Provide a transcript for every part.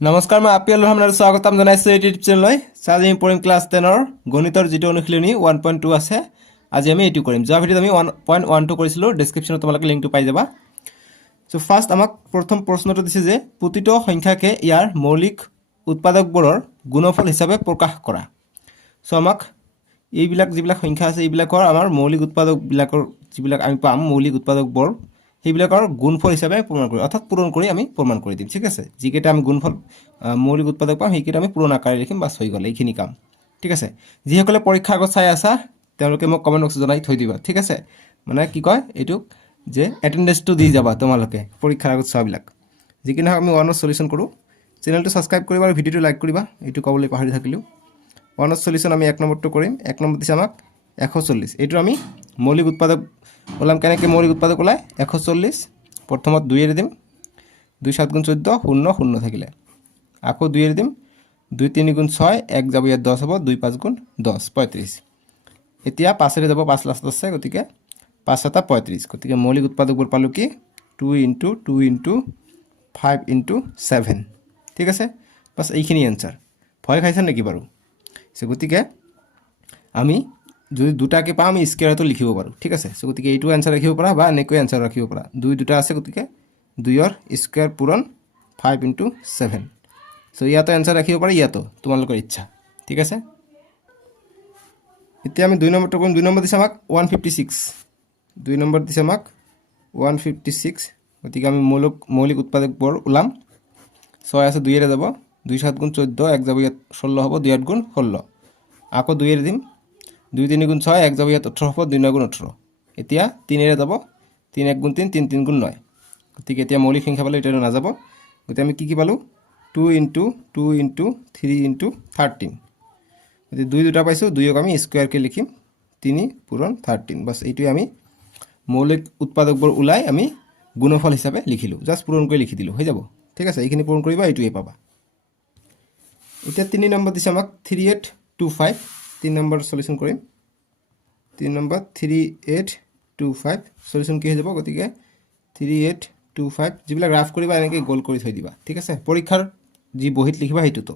নমস্কাৰ, মই আপিল ৰহমানৰ স্বাগতম জনাইছোঁ এই ইউটিউব চেনেললৈ। আজি আমি পঢ়িম ক্লাছ 10ৰ গণিতৰ যিটো অনুশীলনী 1.2 আছে। আজি আমি এইটো কৰিম। যোৱা ভিডিঅ'ত আমি 1.12 কৰিছিলোঁ। ডেছক্ৰিপশ্যনত তোমালোকে লিংকটো পাই যাবা। চ' ফাৰ্ষ্ট আমাক প্ৰথম প্ৰশ্নটো দিছে যে প্ৰতিটো সংখ্যাকে ইয়াৰ মৌলিক উৎপাদকবোৰৰ গুণফল হিচাপে প্ৰকাশ কৰা। চ' আমাক এইবিলাক যিবিলাক সংখ্যা আছে এইবিলাকৰ আমাৰ মৌলিক উৎপাদকবিলাকৰ যিবিলাক আমি পাম মৌলিক উৎপাদকবোৰ সেইবিলাকৰ গুণফল হিচাপে প্ৰমাণ কৰি অৰ্থাৎ পূৰণ কৰি আমি প্ৰমাণ কৰি দিম। ঠিক আছে, যিকেইটা আমি গুণফল মৌলিক উৎপাদক পাম সেইকেইটা আমি পূৰণ আকাৰে লিখিম, বাছ হৈ গ'ল এইখিনি কাম। ঠিক আছে, যিসকলে পৰীক্ষা আগত চাই আছা তেওঁলোকে মোক কমেণ্ট বক্সত জনাই থৈ দিবা। ঠিক আছে, মানে কি কয় এইটোক যে এটেণ্ডেঞ্চটো দি যাবা তোমালোকে পৰীক্ষাৰ আগত চোৱাবিলাক। যিকি নহওক আমি ওৱানৰ চলিউশ্যন কৰোঁ। চেনেলটো ছাবস্ক্ৰাইব কৰিবা আৰু ভিডিঅ'টো লাইক কৰিবা, এইটো ক'বলৈ পাহৰি থাকিলোঁ। ওৱানৰ চলিউশ্যন আমি 1 নম্বৰটো কৰিম। 1 নম্বৰ দিছে আমাক 140। এইটো আমি মৌলিক উৎপাদক ওলাম। কেনেকৈ মৌলিক উৎপাদক ওলায়? 140 প্ৰথমত 2 এৰি দিম, 2 7 গুণ 14 0 0 থাকিলে আকৌ 2 এৰি দিম, 2 3 গুণ 6 1 যাব ইয়াত 10 হ'ব, 2 5 গুণ 10 35। এতিয়া 5 এৰি যাব, 5 লাষ্টত আছে, গতিকে 5 7 35। গতিকে মৌলিক উৎপাদকবোৰ পালোঁ কি 2 × 2 × 5 × 7। ঠিক আছে, বাছ এইখিনি এনচাৰ। ভয় খাইছে নেকি বাৰু? গতিকে আমি যদি দুটাকে পাওঁ আমি স্কুৱেৰটো লিখিব পাৰোঁ। ঠিক আছে, গতিকে এইটো এনচাৰ ৰাখিব পাৰা বা এনেকৈ এনচাৰ ৰাখিব পাৰা। 2 দুটা আছে, গতিকে 2ৰ স্কুৱেৰ পূৰণ 5 × 7। চ' ইয়াতো এনচাৰ ৰাখিব পাৰি, ইয়াতো তোমালোকৰ ইচ্ছা। ঠিক আছে, এতিয়া আমি 2 নম্বৰটো কৰিম। 2 নম্বৰ দিছে আমাক 156। 2 নম্বৰ দিছে আমাক 156। গতিকে আমি মৌলিক উৎপাদকবোৰ ওলাম। 6 আছে, 2 এৰে যাব, 2 7 গুণ 14 1 যাব ইয়াত 16 হ'ব, 2 8 গুণ 16 আকৌ 2 এৰি দিম, 2 3 গুণ 6 1 যাব ইয়াত 18 হ'ব, 2 9 গুণ 18। এতিয়া 3 এৰে যাব, 3 1 গুণ 3 3 3 গুণ 9। গতিকে এতিয়া মৌলিক সংখ্যা পালোঁ, এতিয়া নাযাব। গতিকে আমি কি পালোঁ 2 × 2 × 3 × 13। গতিকে 2 দুটা পাইছোঁ, 2ক আমি স্কুৱেৰকৈ লিখিম, 3 পূৰণ 13। বাছ এইটোৱে আমি মৌলিক উৎপাদকবোৰ ওলাই আমি গুণফল হিচাপে লিখিলোঁ। জাষ্ট পূৰণ কৰি লিখি দিলোঁ, হৈ যাব। ঠিক আছে, এইখিনি পূৰণ কৰিবা, এইটোৱে পাবা। এতিয়া 3 নম্বৰ দিছে আমাক 3825। 3 নম্বৰ চলিউশ্যন কৰিম। 3 নম্বৰ 3825 চলিউশ্যন কি হৈ যাব? গতিকে 3825 যিবিলাক ৰাফ কৰিবা এনেকৈ গ'ল কৰি থৈ দিবা। ঠিক আছে, পৰীক্ষাৰ যি বহীত লিখিবা সেইটোতো।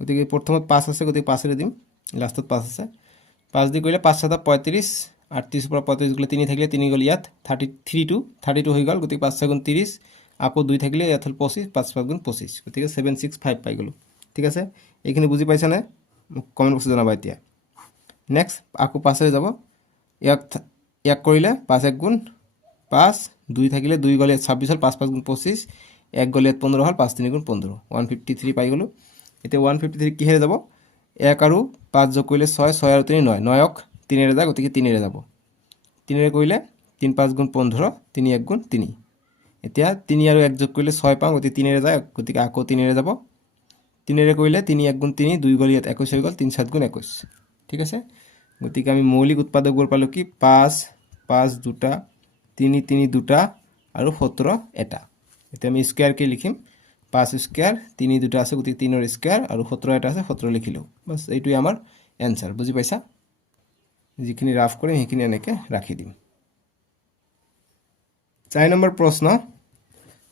গতিকে প্ৰথমত 5 আছে, গতিকে 5 এৰি দিম, লাষ্টত 5 আছে। 5 দি কৰিলে 5 7 35, 38 পৰা 35 গ'লে 3 থাকিলে, 3 গ'ল ইয়াত 32 হৈ গ'ল। গতিকে 5 6 গুণ 30, আকৌ 2 থাকিলে ইয়াত হ'ল 25, 5 5 গুণ 25। গতিকে 765 পাই গ'লোঁ। ঠিক আছে, এইখিনি বুজি পাইছানে? মোক কমেণ্ট বক্সত জনাবা এতিয়া। নেক্সট আকৌ 5 যাব, ইয়াক কৰিলে 5 1 গুণ 5, 2 থাকিলে 2 গ'লে ইয়াত 26 হ'ল, 5 5 গুণ 25, 1 গ'লে ইয়াত 15 হ'ল, 5 3 গুণ 15, 153 পাই গ'লোঁ। এতিয়া 153 কিহেৰে যাব? 1 আৰু 5 যোগ কৰিলে 6, 6 আৰু 3 9, 9ক 3 যায়, গতিকে 3 যাব। 3 কৰিলে 3 5 গুণ 15, 3 1 গুণ 3। এতিয়া 3 আৰু 1 যোগ কৰিলে 6 পাওঁ, গতিকে 3 যায়, গতিকে আকৌ 3 যাব। 3 কৰিলে 3 1 গুণ 3, 2 গ'ল ইয়াত 21 হৈ গ'ল, 3 7 গুণ 21। ঠিক আছে, গতিকে আমি মৌলিক উৎপাদকবোৰ পালোঁ কি 5 5 দুটা, 3 3 দুটা আৰু 17 এটা। এতিয়া আমি স্কুৱেৰকৈ লিখিম, 5 স্কুৱেৰ, 3 দুটা আছে, গতিকে 3ৰ স্কুৱেৰ আৰু 17 এটা আছে, 17 লিখিলোঁ। বাছ এইটোৱে আমাৰ এনচাৰ। বুজি পাইছা? যিখিনি ৰাফ কৰিম সেইখিনি এনেকৈ ৰাখি দিম। 4 নম্বৰ প্ৰশ্ন।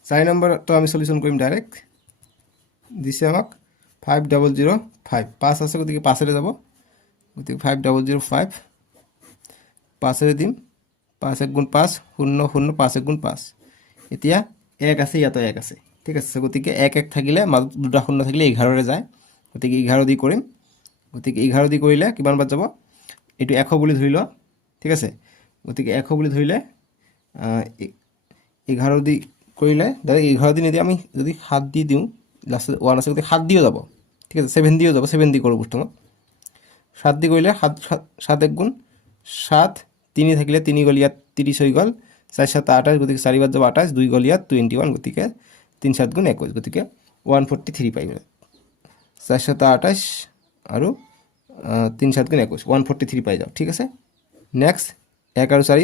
4 নম্বৰটো আমি চলিউশ্যন কৰিম ডাইৰেক্ট। দিছে আমাক 5005। 5 আছে, গতিকে 5 এৰে যাব, গতিকে 5005 5 এৰে দিম, 5 1 গুণ 5 0 0, 5 1 গুণ 5। এতিয়া 1 আছে, ইয়াতো 1 আছে। ঠিক আছে, গতিকে 1 1 থাকিলে মাজত দুটা 0 থাকিলে 11ৰে যায়, গতিকে 11 দি কৰিম। গতিকে 11 দি কৰিলে কিমান বাদ যাব? এইটো 100 বুলি ধৰি লোৱা। ঠিক আছে, গতিকে 100 বুলি ধৰিলে 11 দি কৰিলে ডাইৰেক্ট 11 দি নিদিয়ে, আমি যদি 7 দি দিওঁ, লাষ্টত 1 আছে, গতিকে 7 দিও যাব। ঠিক আছে, 7 দিও যাব, 7 দি কৰোঁ প্ৰথমত। 7 দি কৰিলে 7 1 গুণ 7, 3 থাকিলে 3 গ'ল ইয়াত 30 হৈ গ'ল, 4 7 28, গতিকে 4 বাদ যাব 28, 2 গ'ল ইয়াত 21, গতিকে 3 7 গুণ 21, গতিকে 143 পাই গ'ল। 4 7 28 আৰু 3 7 গুণ 21, 143 পাই যাওঁ। ঠিক আছে, নেক্সট 1 আৰু 4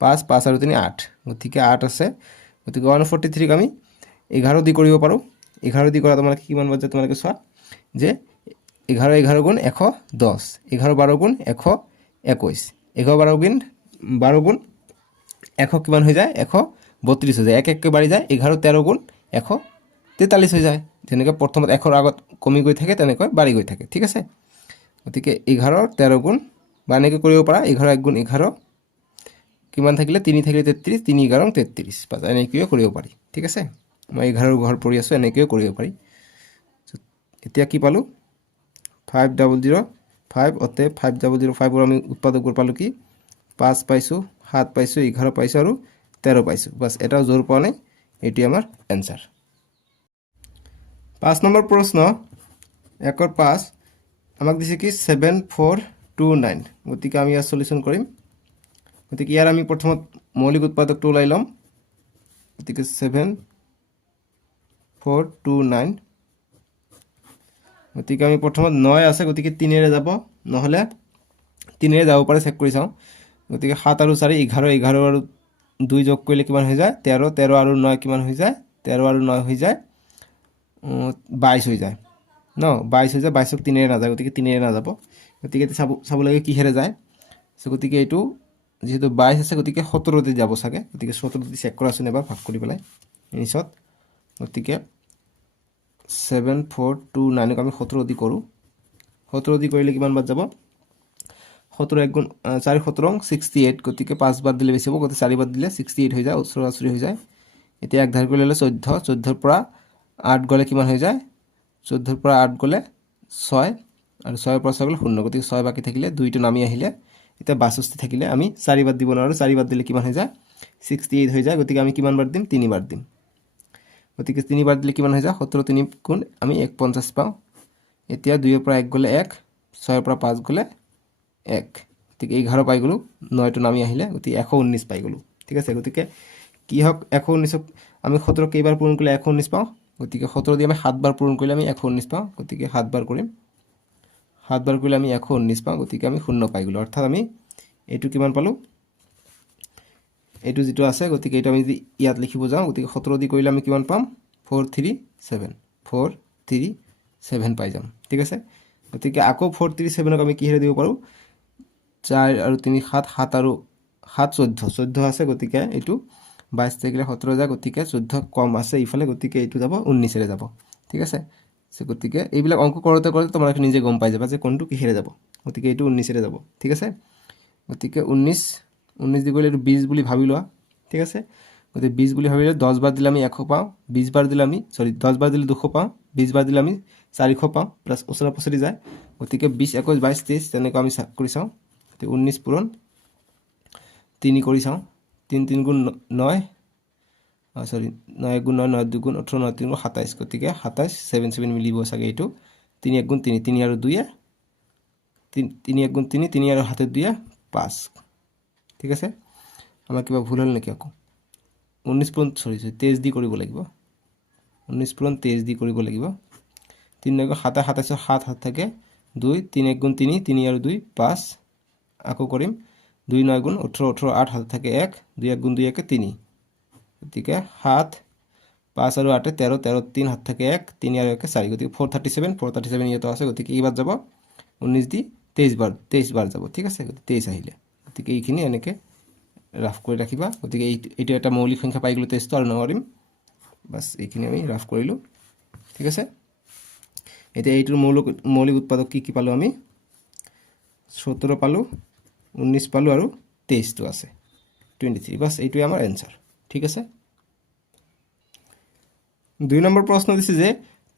5, 5 আৰু 3 8, গতিকে 8 আছে, গতিকে 143ক আমি 11 দি কৰিব পাৰোঁ। 11 দি কৰা তোমালোকে কিমান বাজে তোমালোকে চোৱা, যে 11 11 গুণ 110, 11 12 গুণ 121, 11 12 গুণ 100 কিমান হৈ যায়? 132 হৈ যায়। 1 1কৈ বাঢ়ি যায়, 11 13 গুণ 143 হৈ যায়। যেনেকৈ প্ৰথমত 1ৰ আগত কমি গৈ থাকে তেনেকৈ বাঢ়ি গৈ থাকে ঠিক আছে গতিকে 11ৰ 13 গুণ বা এনেকৈ কৰিব পাৰা 11 1 গুণ 11 কিমান থাকিলে 3 থাকিলে 33 3 11 33 বাস এনেকৈও কৰিব পাৰি ঠিক আছে মই 11ৰ ঘৰ পৰি আছো এনেকৈও কৰিব পাৰি এতিয়া কি পালো 500 5 অতে 5005 ৰ আমি উৎপাদকবোৰ পালো কি 5 পাইছো 7 পাইছো 11 পাইছো আৰু 13 পাইছো বাস এটাও জোৰ পোৱা নাই এটি আমাৰ आंसर 5 নম্বৰ প্ৰশ্ন 1ৰ 5 আমাক দিছে কি 7429 গতিকে আমি ইয়াৰ সলিউশন কৰিম গতিকে ইয়াৰ আমি প্ৰথমত মৌলিক উৎপাদকটো ওলাই লম গতিকে 7429 গতিকে আমি প্ৰথমত 9 আছে গতিকে 3 এৰে যাব নহলে 3 এৰে যাব পাৰে চেক কৰি চাও গতিকে 7 আৰু 4 11 11 আৰু 2 যোগ কৰিলে কিমান হৈ যায় 13 13 আৰু 9 কিমান হৈ যায় 13 আৰু 9 হৈ যায় 22 হৈ যায় ন 22 হৈ যায় 22ক 3 এৰে না যায় গতিকে 3 এৰে না যাব গতিকে চাব লাগে কি হেৰে যায় সো গতিকে এটো যেহেতু 22 আছে গতিকে 17 তে যাব সাগে গতিকে 17 তে চেক কৰাছোন এবাৰ ভাগ কৰি পেলাই ইনিছত গতিকে 7429 ক আমি 17 দি কৰো 17 দি কৰিলে কিমান বাদ যাব 17 1 গুণ 4 17 68 গতিকে 5 বাৰ দিলে বেছি হ'ব গতিকে 4 বাৰ দিলে 68 হৈ যায় 84 হৈ যায় এতিয়া এক ধাৰ কৰিলে 14 14 ৰ পৰা 8 গলে কিমান হৈ যায় 14 ৰ পৰা 8 গলে 6 আৰু 6 ৰ পৰা 6 গলে 0 গতিকে 6 বাকি থাকিলে 2 টো নামি আহিলে এটা 62 থাকিলে আমি 4 বাৰ দিব নোৱাৰো 4 বাৰ দিলে কিমান হৈ যায় 68 হৈ যায় গতিকে আমি কিমান বাৰ দিম 3 বাৰ দিম গতিকে 3 বাৰ দিলে কিমান হৈ যায় 17 3 গুণ আমি 150 পাও এতিয়া 2 ৰ পৰা 1 গলে 1 6 ৰ পৰা 5 গলে 1 গতিকে 11 পাই গলো 9 টো নামি আহিলে গতিকে 119 পাই গলো ঠিক আছে গতিকে কি হক 119 আমি 17 কেইবাৰ পূৰণ কৰিলে 119 পাও গতিকে 17 দি আমি 7 বাৰ পূৰণ কৰিলে আমি 119 পাও গতিকে 7 বাৰ কৰিম 7 বাৰ কৰিলে আমি 119 পাও গতিকে আমি 0 পাই গলো অৰ্থাৎ আমি এটো কিমান পালো এটো যেটো আছে গতিকে এটা আমি ইয়াত লিখিব যাও গতিকে 17 দি কৰিলে আমি কিমান পাম 437 পাই যাম ঠিক আছে গতিকে আকৌ 437 ক আমি কি হেৰে দিব পাৰো 4 আৰু 3 7 7 আৰু 7 14 14 আছে গতিকে এটো 22 থাকিলে 17 যায় গতিকে 14 কম আছে ইফালে গতিকে এটো যাব 19 এৰে যাব ঠিক আছে সে গতিকে এইবিলাক অংক কৰোতে কৰোতে তোমালোকে নিজে গম পাই যাবা যে কোনটো কি হেৰে যাব গতিকে এটো 19 এৰে যাব ঠিক আছে গতিকে 19 19 দি গলে এটো 20 বুলি ভাবি লোৱা ঠিক আছে গতিকে 20 বুলি ভাবিলে 10 বাৰ দিলে আমি 100 পাও 20 বাৰ দিলে আমি সৰি 10 বাৰ দিলে 200 পাও 20 বাৰ দিলে আমি 400 পাও প্লাস ওচৰা পছৰি যায় গতিকে 20 21 22 23 তেনেকৈ আমি কৰি চাও 19 পূৰণ 3 কৰি চাও 3 3 গুণ 9 সরি 9 গুণ 9 9 2 গুণ 18 9 3 গুণ 27 গতিকে 27 7 7 মিলিব সাগে এটো 3 1 গুণ 3 3 আৰু 2 3 1 গুণ 3 3 আৰু হাতে 2 5 ঠিক আছে আমাৰ কিবা ভুল হল নেকি আকৌ 19 পূৰণ সৰি 23 দি কৰিব লাগিব 19 পূৰণ 23 দি কৰিব লাগিব 3 9 7 27 7 হাত থাকে 2 3 1 গুণ 3 3 আৰু 2 5 আকৌ কৰিম 2 9 গুণ 18 18 8 হাত থাকে 1 2 1 গুণ 2 1 3 গতিকে 7 5 আৰু 8 13 13 3 হাত থাকে 1 3 আৰু 1 4 গতিকে 437 ইয়াতো আছে গতিকে এই বাৰ যাব 19 দি 23 বাৰ যাব ঠিক আছে 23 আহিলে গতিকে এইখিনি এনেকে ৰাফ কৰে ৰাখিবা গতিকে এইটো এটা মৌলিক সংখ্যা পাই গলো 23 আৰু নৰিম বাস এইখিনি আমি ৰাফ কৰিলো ঠিক আছে এতিয়া এইটোৰ মৌলিক উৎপাদক কি কি পালো আমি 17 পালো 19 পালো আৰু 23 টো আছে 23 বাস এইটোই আমাৰ आंसर ঠিক আছে 2 নম্বৰ প্ৰশ্ন দিছে যে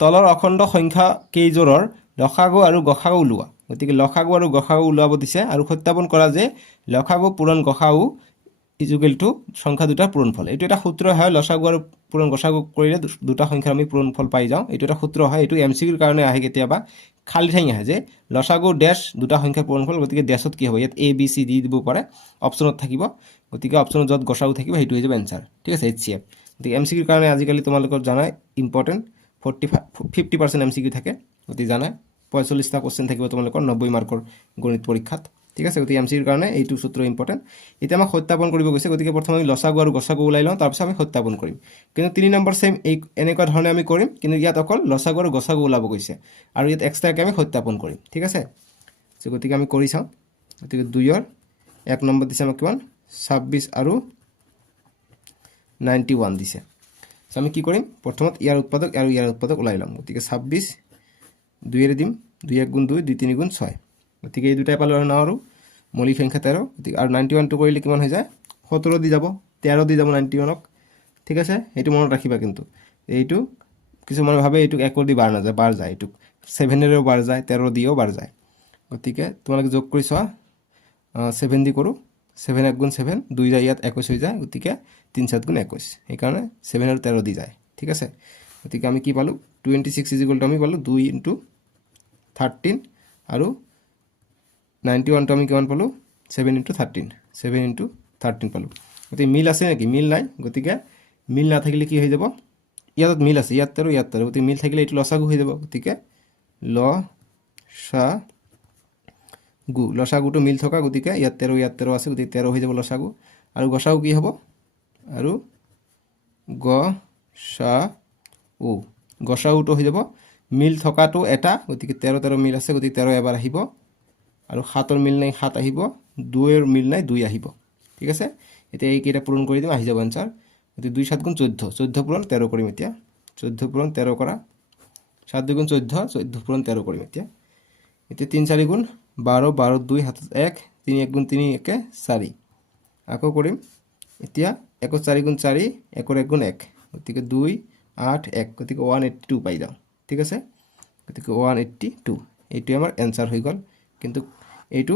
তলৰ অখণ্ড সংখ্যা কেইজোৰৰ লসাগু আৰু গসাগু উলোৱা গতিকে লসাগু আৰু গসাগু উলাব দিছে আৰু সত্যাপন কৰা যে লসাগু পূৰণ গসাগু ইকুয়াল টু সংখ্যা দুটাৰ পূৰণফল এটো এটা সূত্ৰ হয় লসাগু আৰু পূৰণ গসাগু কৰিলে দুটা সংখ্যাৰ আমি পূৰণফল পাই যাও এটো এটা সূত্ৰ হয় এটো এমসিকিউৰ কাৰণে আহে কেতিয়াবা খালি ঠাই আহে যে লসাগু ড্যাশ দুটা সংখ্যাৰ পূৰণফল গতিকে ড্যাশত কি হ'ব ইয়াত এ বি সি ডি দিব পাৰে অপচনত থাকিব গতিকে অপচনত যত গসাগু থাকিব হেতু হৈ যাব आंसर ঠিক আছে এইচসিএফ গতিকে এমসিকিউৰ কাৰণে আজিকালি তোমালোকৰ জানাই ইম্পৰ্টেন্ট 50% এমসিকিউ থাকে গতিকে জানাই 45টা কোশ্চেন থাকিব তোমালোকৰ 90 মাৰ্কৰ গণিত পৰীক্ষাত ঠিক আছে গতিকে এমসিকিউৰ কাৰণে এইটো সূত্ৰ ইম্পৰ্টেন্ট এতিয়া আমি সত্যাপন কৰিব গৈছে গতিকে প্ৰথমে আমি লসাগু আৰু গসাগু ওলাই লওঁ তাৰ পিছত আমি সত্যাপন কৰিম কিন্তু 3 নম্বৰ সেম এই এনেকুৱা ধৰণে আমি কৰিম কিন্তু ইয়াত অকল লসাগু আৰু গসাগু ওলাব গৈছে আৰু ইয়াত এক্সট্ৰাকে আমি সত্যাপন কৰিম ঠিক আছে সো গতিকে আমি কৰি চাওঁ গতিকে 2 ৰ 1 নম্বৰ দিছে আমাক কিমান 26 আৰু 91 দিছে আমি কি কৰিম প্ৰথমত ইয়াৰ উৎপাদক আৰু ইয়াৰ উৎপাদক ওলাই ল'ম গতিকে 26 2 দিম 2 1 গুণ 2 2 3 গুণ 6 গতিকে এই দুটাই পালোঁ আৰু না আৰু মৌলিক সংখ্যা 13 গতিকে আৰু 91টো কৰিলে কিমান হৈ যায় 17 দি যাব 13 দি যাব 91ক ঠিক আছে এইটো মনত ৰাখিবা কিন্তু এইটো কিছুমানে ভাবে এইটোক 1 দি বাৰ নাযায় বাৰ যায় এইটোক 7 এৰেও বাৰ যায় 13 দিও বাৰ যায় গতিকে তোমালোকে যোগ কৰি চোৱা 7 দি কৰোঁ 7 1 গুণ 7 2 যায় ইয়াত 21 হৈ যায় গতিকে 3 7 গুণ 21 সেইকাৰণে 7 আৰু 13 দি যায় ঠিক আছে গতিকে আমি কি পালোঁ 26 আমি পালোঁ 2 × 13 আৰু 91টো আমি কিমান পালোঁ 7 × 13 7 × 13 পালোঁ গতিকে মিল আছে নেকি মিল নাই গতিকে মিল নাথাকিলে কি হৈ যাব ইয়াত মিল আছে ইয়াত 13 ইয়াত 13 গতিকে মিল থাকিলে এইটো লসাগু হৈ যাব গতিকে লসাগুটো মিল থকা গতিকে ইয়াত 13 আছে গতিকে 13 হৈ যাব লসাগু আৰু গসাগু কি হ'ব আৰু গসাগুটো হৈ যাব মিল থকাটো এটা গতিকে 13 মিল আছে গতিকে 13 এবাৰ আহিব আৰু 7ৰ মিল নাই 7 আহিব 2ৰ মিল নাই 2 আহিব ঠিক আছে এতিয়া এইকেইটা পূৰণ কৰি দিম আহি যাব আনসাৰ গতিকে 2 7 গুণ 14 14 পূৰণ 13 কৰিম এতিয়া 14 পূৰণ 13 কৰা 7 2 গুণ 14 14 পূৰণ 13 কৰিম এতিয়া 3 4 গুণ 12 12 2 হাতত 1 3 1 গুণ 3 1 4 আকৌ কৰিম এতিয়া 1 4 গুণ 4 1 1 গুণ 1 গতিকে 2 8 1 গতিকে 182 পাই যাওঁ ঠিক আছে গতিকে 182 এইটো আমাৰ এনসাৰ হৈ গ'ল কিন্তু এইটো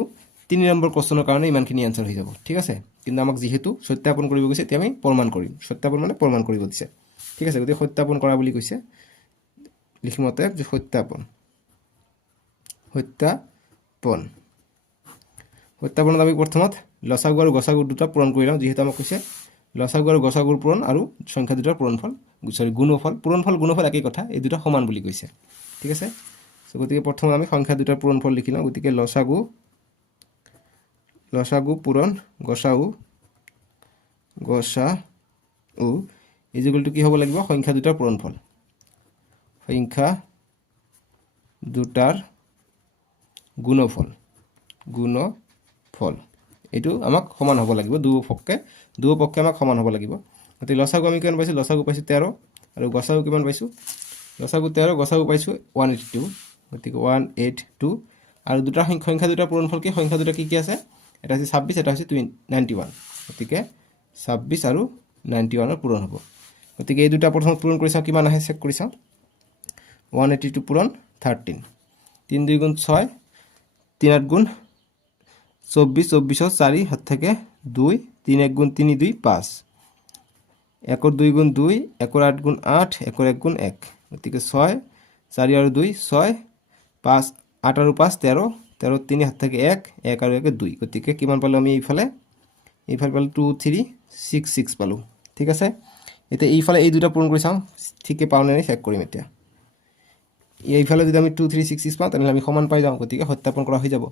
3 নম্বৰ কোৱেশ্চনৰ কাৰণে ইমানখিনি এনসাৰ হৈ যাব ঠিক আছে কিন্তু আমাক যেহেতু সত্যাপন কৰিব কৈছে এতিয়া আমি প্ৰমাণ কৰিম সত্যাপন মানে প্ৰমাণ কৰিব দিছে ঠিক আছে গতিকে সত্যাপন কৰা বুলি কৈছে লিখিমতে যে সত্যাপনত আমি প্ৰথমত লসাগু আৰু গসাগু দুটা পূৰণ কৰি লওঁ যেহেতু আমাক কৈছে লসাগু আৰু গসাগুৰ পূৰণ আৰু সংখ্যা দুটাৰ পূৰণফল গুণফল গুণফল একই কথা এই দুটা সমান বুলি কৈছে ঠিক আছে গতিকে প্ৰথমে আমি সংখ্যা দুটাৰ পূৰণফল লিখি লওঁ গতিকে লসাগু পূৰণ গসাগু ইজিকুৱেলটো কি হ'ব লাগিব সংখ্যা দুটাৰ পূৰণফল গুণফল এইটো আমাক সমান হ'ব লাগিব দুয়োপক্ষে আমাক সমান হ'ব লাগিব গতিকে লসাগু আমি কিমান পাইছোঁ লসাগু পাইছোঁ 13 আৰু গসাগু কিমান পাইছোঁ লসাগু 13 গসাগু পাইছোঁ 182 গতিকে 182 আৰু দুটা সংখ্যা দুটাৰ পূৰণফল কি সংখ্যা দুটা কি আছে এটা হৈছে 26 এটা হৈছে 91 গতিকে 26 আৰু 91ৰ পূৰণ হ'ব গতিকে এই দুটা প্ৰথমত পূৰণ কৰি চাওঁ কিমান আহে চেক কৰি চাওঁ 182 পূৰণ 13 3 2 গুণ 6 3 8 গুণ 24 24 4 হাত থাকে 2 3 1 গুণ 3 2 5 1 2 গুণ 2 1 8 গুণ 8 1 1 গুণ 1 গতিকে 6 4 আৰু 2 6 5 8 আৰু 5 13 13 3 হাত থাকে 1 1 আৰু 1 2 গতিকে কিমান পালোঁ আমি এইফালে পালোঁ 2 3 6 6 পালোঁ ঠিক আছে এতিয়া এইফালে এই দুটা পূৰণ কৰি চাওঁ ঠিকে পাওঁ নে চেক কৰিম এতিয়া এইফালে যদি আমি 2 3 6 6 পাওঁ তেনেহ'লে আমি সমান পাই যাওঁ গতিকে সত্যাপন কৰা হৈ যাব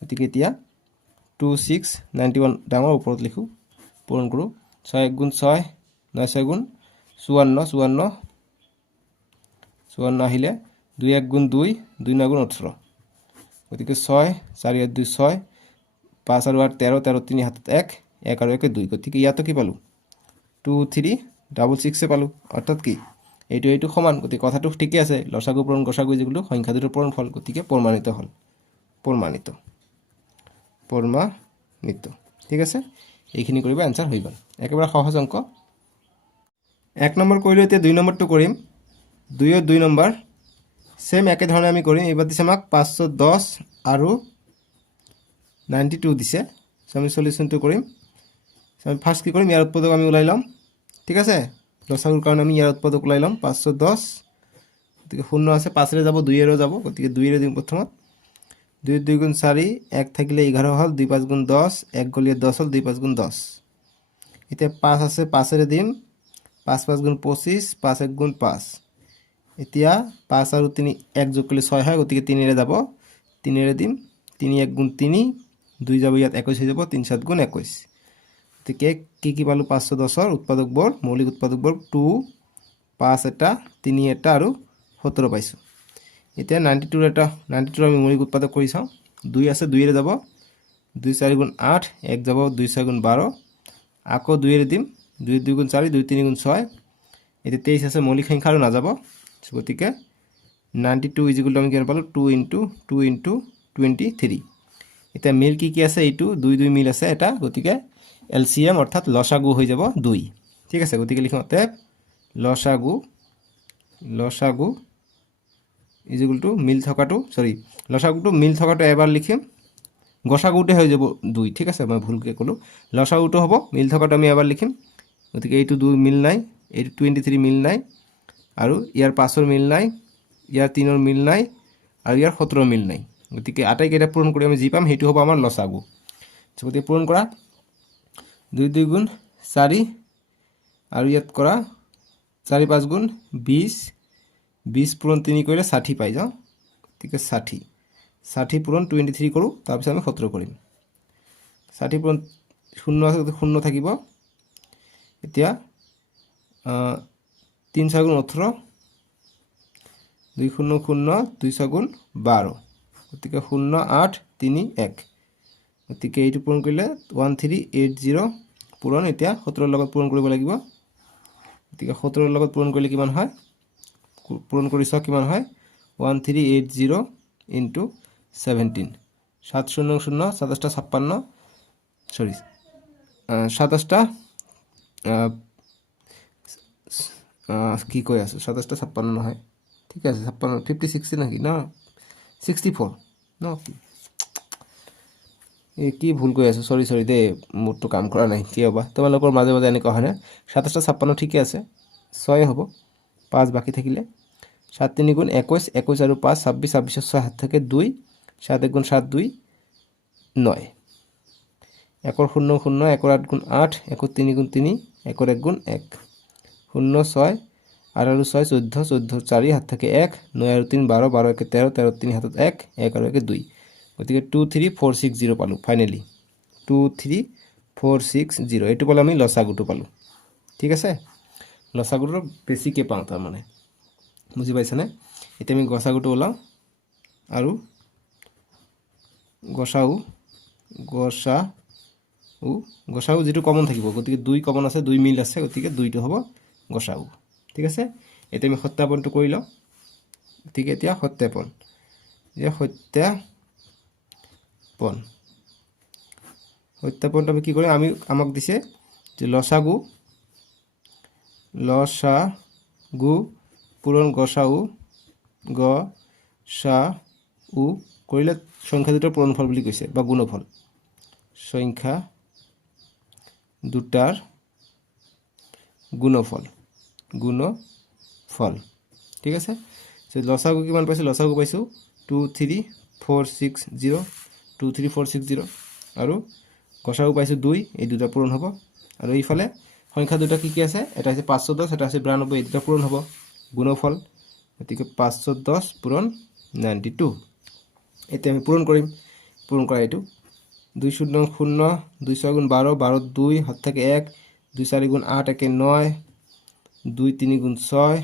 গতিকে এতিয়া 2 6 91 ডাঙৰ ওপৰত লিখোঁ পূৰণ কৰোঁ 6 1 গুণ 6 9 6 গুণ 54 আহিলে 2 1 গুণ 2 2 9 গুণ 18 গতিকে 6 4 2 6 5 আৰু 8 13 13 3 হাতত 1 1 আৰু 1 2 গতিকে ইয়াতো কি পালোঁ 2 3 6 পালোঁ অৰ্থাৎ কি এইটো সমান গতিকে কথাটো ঠিকে আছে লসাগু পূৰণ গসাগু যিগুলো সংখ্যা দুটাৰ পূৰণফল গতিকে প্ৰমাণিত হ'ল প্ৰমাণিত ঠিক আছে এইখিনি কৰিব আনসাৰ হৈ গ'ল একেবাৰে সহজ অংক 1 নম্বৰ কৰিলোঁ এতিয়া 2 নম্বৰটো কৰিম 2 নম্বৰ সেম একে ধৰণে আমি কৰিম এইবাৰ দিছে আমাক 510 আৰু 92 দিছে আমি সলিউশনটো কৰিম আমি ফাৰ্স্ট কি কৰিম ইয়াৰ উৎপাদক আমি ওলাই ল'ম ঠিক আছে লসাগুৰ কাৰণে আমি ইয়াৰ উৎপাদক ওলাই ল'ম 510 গতিকে 0 আছে 5 ৰে যাব 2 এৰে যাব গতিকে 2 এৰে দিম প্ৰথমত 2 2 গুণ 4 1 থাকিলে 11 হ'ল 2 5 গুণ 10 1 গলিয়ে 10 হ'ল 2 5 গুণ 10 এতিয়া 5 আছে 5 এৰে দিম 5 5 গুণ 25 5 1 গুণ 5 এতিয়া 5 আৰু 3 1 যোগ কৰিলে 6 হয় গতিকে 3 এৰে যাব 3 এৰে দিম 3 1 গুণ 3 2 যাব ইয়াত 21 হৈ যাব 3 7 গুণ 21 গতিকে কি পালোঁ 510ৰ উৎপাদকবোৰ মৌলিক উৎপাদকবোৰ 2 5 এটা 3 এটা আৰু 17 পাইছোঁ এতিয়া 92 আমি মৌলিক উৎপাদক কৰি চাওঁ 2 আছে 2 এৰে যাব 2 4 গুণ 8 1 যাব 2 6 গুণ 12 আকৌ 2 এৰে দিম 2 2 গুণ 4 2 3 গুণ 6 এতিয়া 23 আছে মৌলিক সংখ্যা আৰু নাযাব গতিকে 92 ইজ ইকুৱেল টু আমি কিমান পালোঁ 2 ইনটু 2 ইনটু 23 এতিয়া মিল কি আছে এইটো 2 2 মিল আছে এটা গতিকে এলচিএম অৰ্থাৎ লসাগু হৈ যাব 2 ঠিক আছে গতিকে লিখোঁ অতএব লসাগু ইজ ইকুৱেল টু মিল থকাটো সৰি লসাগুটো মিল থকাটো এবাৰ লিখিম গসাগুতে হৈ যাব 2 ঠিক আছে মই ভুলকৈ ক'লোঁ লসাগুটো হ'ব মিল থকাটো আমি এবাৰ লিখিম গতিকে এইটো 2 মিল নাই এইটো 23 মিল নাই আৰু ইয়াৰ 5ৰ মিল নাই ইয়াৰ 3ৰ মিল নাই আৰু ইয়াৰ 17 মিল নাই গতিকে আটাইকেইটা পূৰণ কৰি আমি যি পাম সেইটো হ'ব আমাৰ লসাগু গতিকে পূৰণ কৰা 2 2 গুণ 4 আৰু ইয়াত কৰা 4 5 গুণ 20 20 পূৰণ 3 কৰিলে 60 পাই যাওঁ গতিকে 60 পূৰণ 23 কৰোঁ তাৰপিছত আমি 17 কৰিম 60 পূৰণ 0 আছে গতিকে 0 থাকিব এতিয়া 3 4 গুণ 18 2 0 0 2 6 গুণ 12 গতিকে 0 8 3 1 গতিকে এইটো পূৰণ কৰিলে 1380 পূৰণ এতিয়া 17 লগত পূৰণ কৰিব লাগিব গতিকে 17 লগত পূৰণ কৰিলে কিমান হয় পূৰণ কৰি চাওক কিমান হয় 1380 ইনটু 17 700 0 27 56 সরি 27টা কি কই আছে 27টা 56 নহয় ঠিক আছে 56 56 নাকি না 64 ন এই কি ভুল কৈ আছে সরি সরি দে মোৰটো কাম কৰা নাই কি হ'ব তোমালোকৰ মাজে মাজে এনেকুৱা হয় না 27টা 56 ঠিকই আছে 6 হ'ব 5 বাকি থাকিলে 7 3 গুণ 21 21 আৰু 5 26 26 6 হাত থাকে 2 7 1 গুণ 7 2 9 1 0 0 1 8 গুণ 8 1 3 গুণ 3 1 1 গুণ 1 0 6 আর আৰু 6 14 14 4 হাত থাকে 1 9 আৰু 3 12 12 1 13 13 3 হাতত 1 1 আৰু 1 2 গতিকে 2 3 4 6 0 পালো ফাইনালি 2 3 4 6 0 এইটো পালো আমি লসাগুটো পালো ঠিক আছে লসাগুটো বেছিকে পাওঁ তাৰ মানে বুজি পাইছানে এতিয়া আমি গসাগুটো ওলাও আৰু গসাউ যেটো কমন থাকিব গতিকে 2 কমন আছে 2 মিল আছে গতিকে 2টো হ'ব গসাউ ঠিক আছে এতিয়া আমি সত্যাপনটো কৰি লওঁ ঠিক এতিয়া সত্যাপন সত্যাপনটো আমি কি কৰিম আমি আমাক দিছে যে লসাগু পূৰণ গসাউ কৰিলে সংখ্যা দুটাৰ পূৰণফল বুলি কৈছে বা গুণফল সংখ্যা দুটাৰ গুণফল ঠিক আছে সো লসাগু কিমান পাইছো লসাগু পাইছো 23460 23460 আৰু গসাগু পাইছো 2 এই দুটা পূৰণ হ'ব আৰু এইফালে সংখ্যা দুটা কি আছে এটা আছে 510 এটা আছে 92 এই দুটা পূৰণ হ'ব গুণফল গতিকে 510 পূৰণ 92 এতিয়া আমি পূৰণ কৰিম পূৰণ কৰা এইটো 2 0 0 2 6 গুণ 12 12 2 হাত থাকে 1 2 4 গুণ 8 1 9 2 3 গুণ 6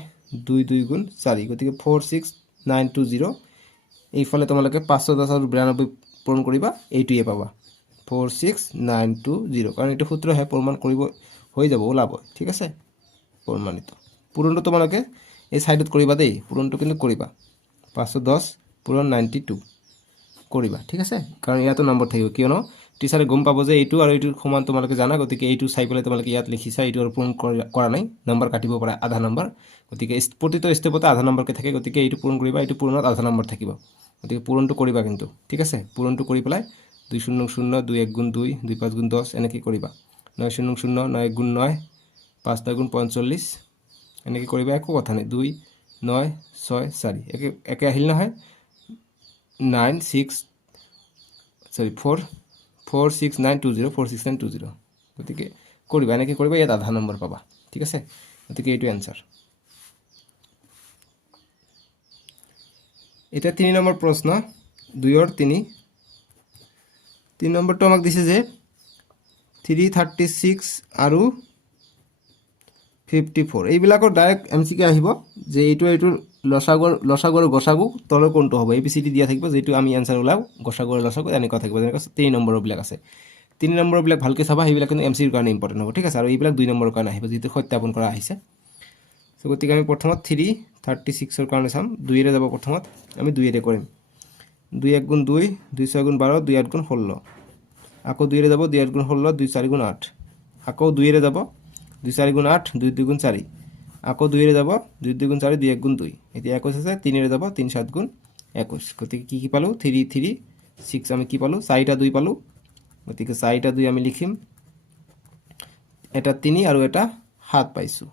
2 2 গুণ 4 গতিকে 46920 এইফালে তোমালোকে 510 আৰু 92 পূৰণ কৰিবা এইটোৱে পাবা 46920 কাৰণ এইটো সূত্ৰ হে প্ৰমাণ কৰিব হৈ যাব ওলাব ঠিক আছে প্ৰমাণিত পূৰণটো তোমালোকে এই সাইডত কৰিবা দেই পূৰণটো কিন্তু কৰিবা 510 পূৰণ 92 কৰিবা ঠিক আছে কাৰণ ইয়াতো নম্বৰ থাকিব কিয়নো টিচাৰে গম পাব যে এইটো আৰু এইটোৰ সমান তোমালোকে জানা গতিকে এইটো চাই পেলাই তোমালোকে ইয়াত লিখিছা এইটো আৰু পূৰণ কৰা নাই নম্বৰ কাটিব পৰা আধা নম্বৰ গতিকে প্ৰতিটো ষ্টেপতে আধা নম্বৰকে থাকে গতিকে এইটো পূৰণ কৰিবা এইটো পূৰণত আধা নম্বৰ থাকিব গতিকে পূৰণটো কৰিবা কিন্তু ঠিক আছে পূৰণটো কৰি পেলাই 2 0 0 2 1 গুণ 2 2 5 গুণ 10 এনেকৈ কৰিবা 9 0 0 9 গুণ 9 5 9 গুণ 45 এনেকৈ কৰিবা একো কথা নাই 2 9 6 4 একে আহিল নহয় 9 6 sorry 46920 46920 গতিকে কৰিবা এনেকৈ কৰিবা ইয়াত আধা নম্বৰ পাবা ঠিক আছে গতিকে এইটো এনসাৰ এটা 3 নম্বৰ প্ৰশ্ন 2 और 3 নম্বৰটো আমাক দিছে যে 336 আৰু 54 এইবিলাকৰ ডাইৰেক্ট এমসিকিউ আহিব যে এইটো লসাগু আৰু গসাগু তলৰ কোনটো হ'ব এবিসিডি দিয়া থাকিব যেটো আমি আনসাৰ ওলাও গসাগু আৰু লসাগু এনেকুৱা থাকিব যেনেকৈ 3 নম্বৰৰ বিলাক আছে 3 নম্বৰৰ বিলাক ভালকৈ চাবা সেইবিলাক কিন্তু এমসিকিউৰ কাৰণে ইম্পৰ্টেন্ট হ'ব ঠিক আছে আৰু এইবিলাক 2 নম্বৰৰ কাৰণে আহিব যেটো সত্যাপন কৰা আহিছে সো গতিকে আমি প্ৰথমত 336 কাৰণে চাম 2 যাব প্ৰথমত আমি 2 কৰিম 2 1 গুণ 2 2 6 গুণ 12 2 8 গুণ 16 আকৌ 2 যাব 2 8 গুণ 16 2 4 গুণ 8 আকৌ 2 যাব 2 4 গুণ 8 2 2 গুণ 4 আকৌ 2 যাব 2 2 গুণ 4 2 1 গুণ 2 এতিয়া 21 আছে 3 যাব 3 7 গুণ 21 গতিকে কি পালো 3 3 6 আমি কি পালো 4টা 2 পালো গতিকে 4টা 2 আমি লিখিম এটা 3 আৰু এটা 7 পাইছো